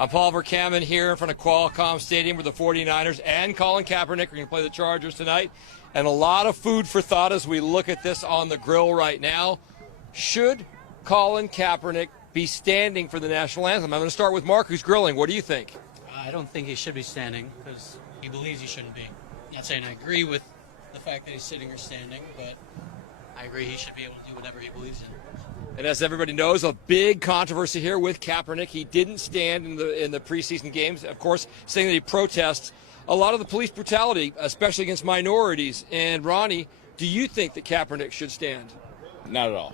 I'm Paul Verkaman here in front of Qualcomm Stadium with the 49ers and Colin Kaepernick are going to play the Chargers tonight. And a lot of food for thought as we look at this on the grill right now. Should Colin Kaepernick be standing for the national anthem? I'm going to start with Mark, who's grilling. What do you think? I don't think he should be standing because he believes he shouldn't be. I'm not saying I agree with the fact that he's sitting or standing, but I agree he should be able to do whatever he believes in. And as everybody knows, a big controversy here with Kaepernick. He didn't stand in the preseason games, of course, saying that he protests a lot of the police brutality, especially against minorities. And Ronnie, do you think that Kaepernick should stand? Not at all.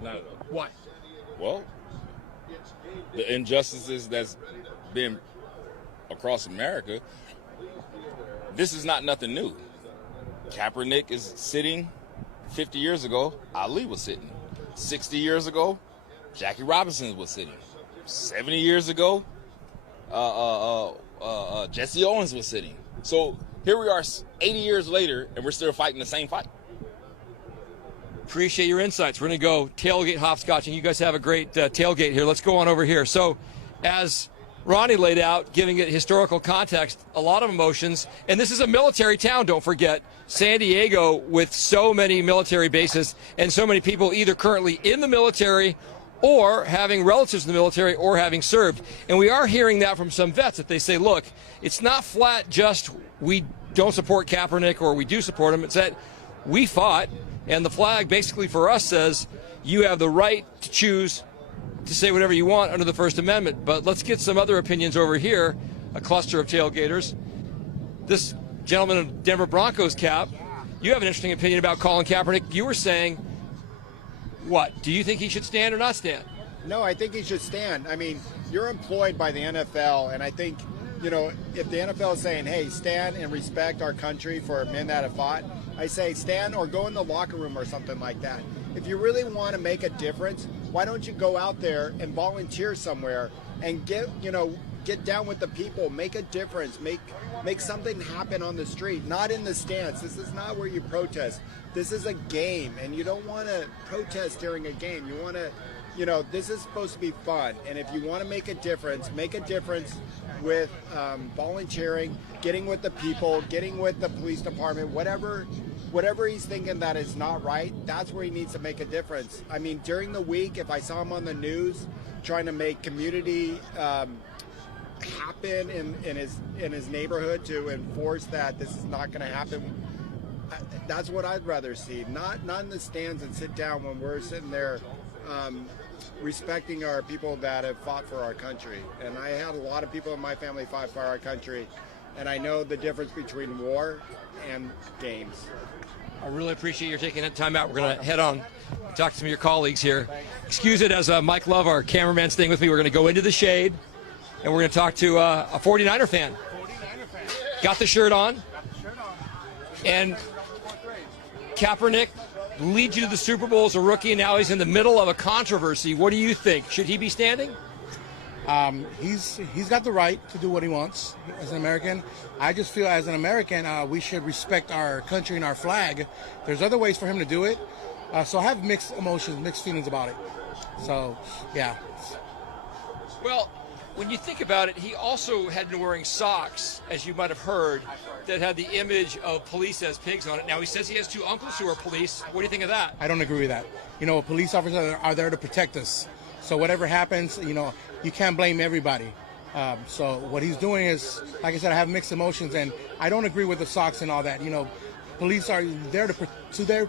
Not at all. Why? Well, the injustices that's been across America, this is not nothing new. Kaepernick is sitting. 50 years ago, Ali was sitting. 60 years ago, Jackie Robinson was sitting. 70 years ago, Jesse Owens was sitting. So here we are 80 years later, and we're still fighting the same fight. Appreciate your insights. We're going to go tailgate hopscotching. You guys have a great tailgate here. Let's go on over here. So as Ronnie laid out, giving it historical context, a lot of emotions. And this is a military town, don't forget. San Diego with so many military bases and so many people either currently in the military or having relatives in the military or having served. And we are hearing that from some vets that they say, look, it's not flat just we don't support Kaepernick or we do support him. It's that we fought, and the flag basically for us says you have the right to choose to say whatever you want under the First Amendment. But let's get some other opinions over here, a cluster of tailgaters. This gentleman in Denver Broncos cap, you have an interesting opinion about Colin Kaepernick. You were saying, what? Do you think he should stand or not stand? No, I think he should stand. I mean, you're employed by the NFL, and I think, you know, if the NFL is saying, hey, stand and respect our country for men that have fought, I say stand or go in the locker room or something like that. If you really want to make a difference, why don't you go out there and volunteer somewhere and get down with the people, make a difference, make something happen on the street, not in the stands. This is not where you protest. This is a game, and you don't want to protest during a game. You want to, this is supposed to be fun. And if you want to make a difference with volunteering, getting with the people, getting with the police department, whatever he's thinking that is not right, that's where he needs to make a difference. I mean, during the week, if I saw him on the news trying to make community happen in his neighborhood to enforce that this is not going to happen, that's what I'd rather see. Not in the stands and sit down when we're sitting there respecting our people that have fought for our country. And I had a lot of people in my family fight for our country, and I know the difference between war and games. I really appreciate your taking that time out. We're going to head on and talk to some of your colleagues here. Excuse it, as Mike Love, our cameraman, staying with me. We're going to go into the shade, and we're going to talk to a 49er fan. Got the shirt on. And Kaepernick leads you to the Super Bowl as a rookie, and now he's in the middle of a controversy. What do you think? Should he be standing? He's got the right to do what he wants as an American. I just feel as an American, we should respect our country and our flag. There's other ways for him to do it. So I have mixed emotions, mixed feelings about it. So, yeah. Well, when you think about it, he also had been wearing socks, as you might have heard, that had the image of police as pigs on it. Now, he says he has two uncles who are police. What do you think of that? I don't agree with that. Police officers are there to protect us. So whatever happens, you can't blame everybody. So what he's doing is, like I said, I have mixed emotions, and I don't agree with the socks and all that. Police are there to put their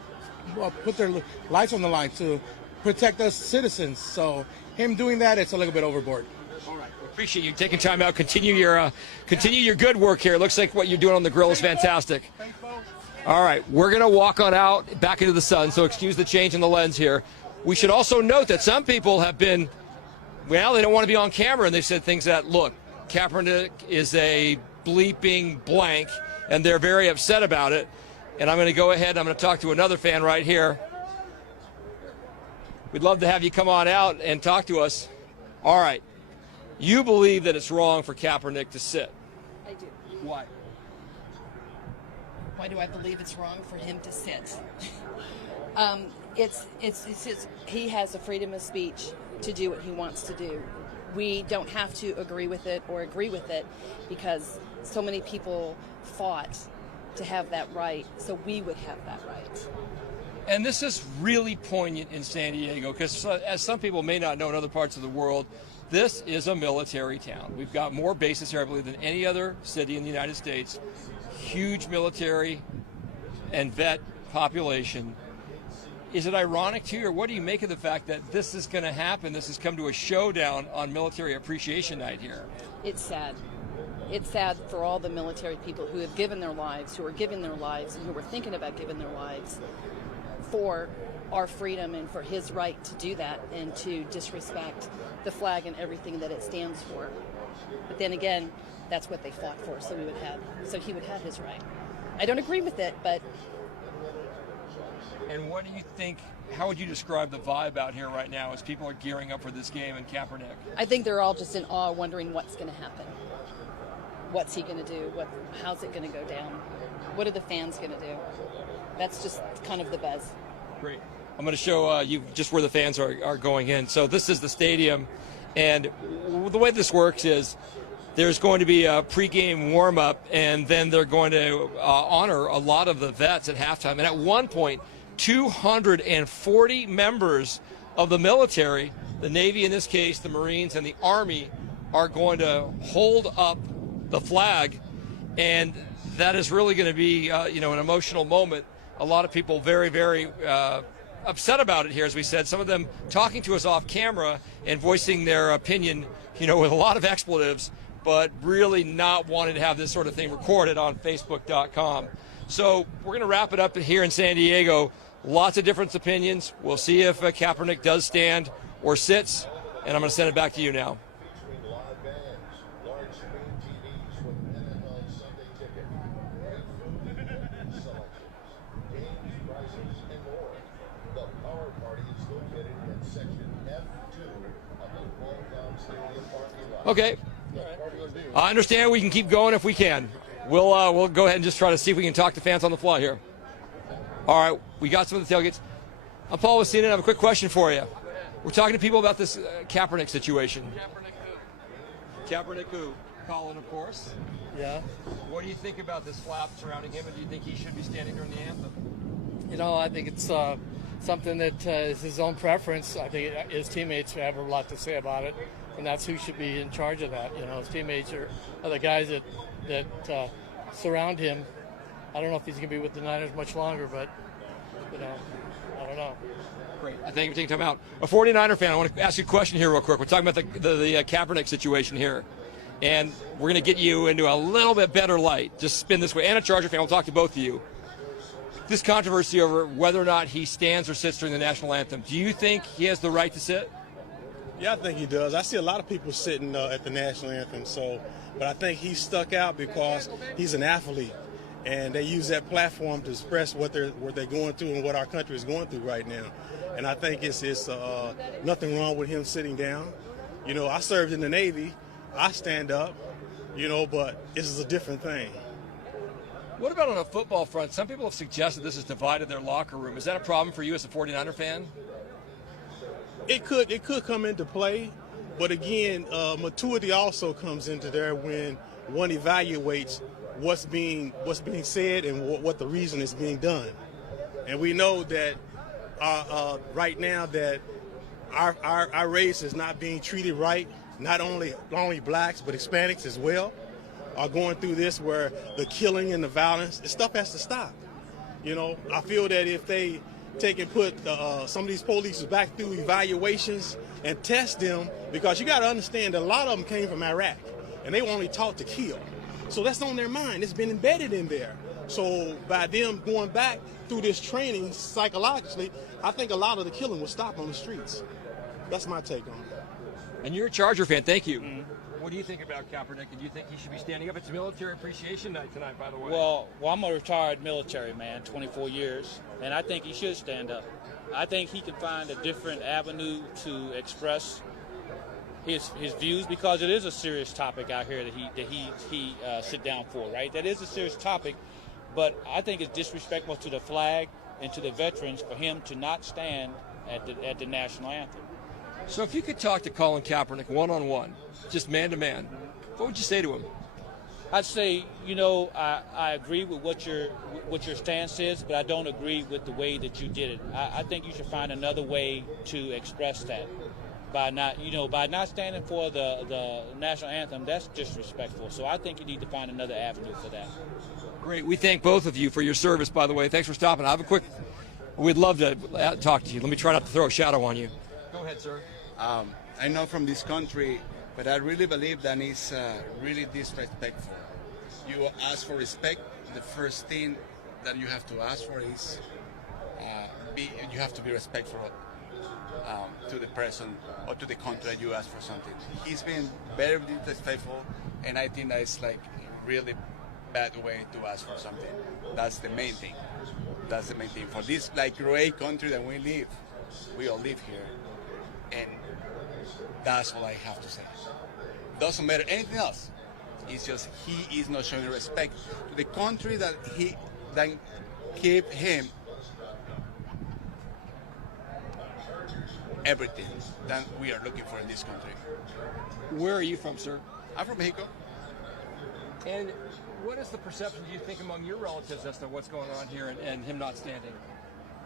lives on the line to protect us citizens. So him doing that, it's a little bit overboard. All right. We appreciate you taking time out. Continue your good work here. It looks like what you're doing on the grill is fantastic. All right. We're going to walk on out back into the sun, so excuse the change in the lens here. We should also note that some people have been, well, they don't want to be on camera, and they've said things that, look, Kaepernick is a bleeping blank, and they're very upset about it. And I'm going to go ahead, I'm going to talk to another fan right here. We'd love to have you come on out and talk to us. All right. You believe that it's wrong for Kaepernick to sit. I do. Why? Why do I believe it's wrong for him to sit? He has a freedom of speech to do what he wants to do. we don't have to agree with it or agree with it because so many people fought to have that right, so we would have that right. And this is really poignant in San Diego because, as some people may not know in other parts of the world, this is a military town. We've got more bases here, I believe, than any other city in the United States. Huge military and vet population. Is it ironic to you, or what do you make of the fact that this is going to happen? This has come to a showdown on Military Appreciation Night here. It's sad. It's sad for all the military people who have given their lives, who are giving their lives, and who are thinking about giving their lives for our freedom and for his right to do that and to disrespect the flag and everything that it stands for. But then again, that's what they fought for, so he would have his right. I don't agree with it, but... And what do you think, how would you describe the vibe out here right now as people are gearing up for this game in Kaepernick? I think they're all just in awe, wondering what's going to happen. What's he going to do? How's it going to go down? What are the fans going to do? That's just kind of the buzz. Great. I'm going to show you just where the fans are going in. So this is the stadium, and the way this works is there's going to be a pregame warm-up, and then they're going to honor a lot of the vets at halftime. And at one point, 240 members of the military, the Navy in this case, the Marines, and the Army, are going to hold up the flag, and that is really going to be an emotional moment. A lot of people very, very upset about it here, as we said. Some of them talking to us off camera and voicing their opinion, with a lot of expletives, but really not wanting to have this sort of thing recorded on Facebook.com. So we're going to wrap it up here in San Diego. Lots of different opinions. We'll see if Kaepernick does stand or sits, and I'm going to send it back to you now. Okay. I understand we can keep going if we can. We'll go ahead and just try to see if we can talk to fans on the fly here. All right, we got some of the tailgates. I'm Paul with CNN. I have a quick question for you. We're talking to people about this Kaepernick situation. Kaepernick who? Colin, of course. Yeah. What do you think about this flap surrounding him, and do you think he should be standing during the anthem? I think it's something that is his own preference. I think his teammates have a lot to say about it, and that's who should be in charge of that. His teammates are the guys that surround him. I don't know if he's going to be with the Niners much longer, but, I don't know. Great. I thank you for taking time out. A 49er fan, I want to ask you a question here real quick. We're talking about the Kaepernick situation here, and we're going to get you into a little bit better light. Just spin this way. And a Charger fan, we'll talk to both of you. This controversy over whether or not he stands or sits during the national anthem, do you think he has the right to sit? Yeah, I think he does. I see a lot of people sitting at the national anthem, but I think he's stuck out because he's an athlete, and they use that platform to express what they're going through and what our country is going through right now. And I think it's nothing wrong with him sitting down. I served in the Navy. I stand up, but this is a different thing. What about on a football front? Some people have suggested this has divided their locker room. Is that a problem for you as a 49er fan? It could come into play, but again, maturity also comes into there when one evaluates what's being said and what the reason is being done. And we know that right now that our race is not being treated right. Not only blacks but Hispanics as well are going through this, where the killing and the violence, this stuff has to stop. I feel that if they take and put some of these police back through evaluations and test them, because you got to understand that a lot of them came from Iraq and they were only taught to kill. So that's on their mind. It's been embedded in there. So by them going back through this training psychologically, I think a lot of the killing will stop on the streets. That's my take on it. And you're a Charger fan. Thank you. What do you think about Kaepernick, and do you think he should be standing up? It's Military Appreciation Night tonight, by the way. Well, I'm a retired military man, 24 years, and I think he should stand up. I think he can find a different avenue to express his views, because it is a serious topic out here that he sit down for, right? That is a serious topic, but I think it's disrespectful to the flag and to the veterans for him to not stand at the national anthem. So if you could talk to Colin Kaepernick one-on-one, just man-to-man, what would you say to him? I'd say, I agree with what your stance is, but I don't agree with the way that you did it. I think you should find another way to express that. By not standing for the national anthem, that's disrespectful. So I think you need to find another avenue for that. Great. We thank both of you for your service, by the way. Thanks for stopping. We'd love to talk to you. Let me try not to throw a shadow on you. Go ahead, sir. I'm not from this country, but I really believe that it's really disrespectful. You ask for respect, the first thing that you have to ask for is you have to be respectful to the person or to the country that you ask for something. He's been very disrespectful, and I think that it's like really bad way to ask for something. That's the main thing. That's the main thing. For this like great country that we all live here, and that's all I have to say. Doesn't matter anything else. It's just he is not showing respect to the country that gave him everything that we are looking for in this country. Where are you from, sir? I'm from Mexico. And what is the perception, do you think, among your relatives as to what's going on here and him not standing?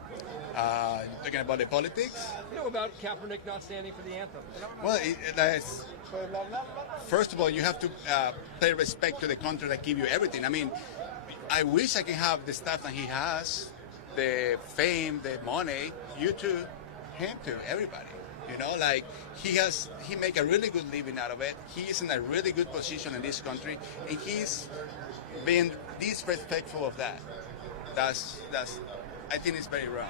You're talking about the politics? About Kaepernick not standing for the anthem. Well, first of all, you have to pay respect to the country that give you everything. I mean, I wish I can have the stuff that he has, the fame, the money, you too, him too, everybody. Like he make a really good living out of it. He is in a really good position in this country, and he's been disrespectful of that. That's I think it's very wrong.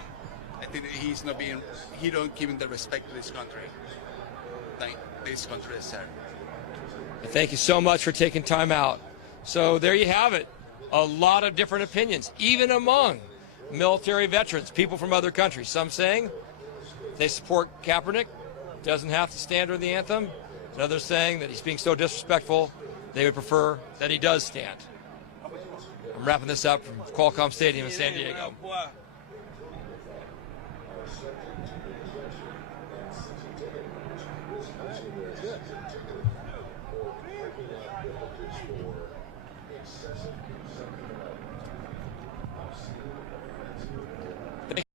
I think he don't give him the respect to this country, like this country deserves. Thank you so much for taking time out. So there you have it. A lot of different opinions, even among military veterans, people from other countries. Some saying they support Kaepernick, doesn't have to stand during the anthem. And others saying that he's being so disrespectful, they would prefer that he does stand. I'm wrapping this up from Qualcomm Stadium in San Diego.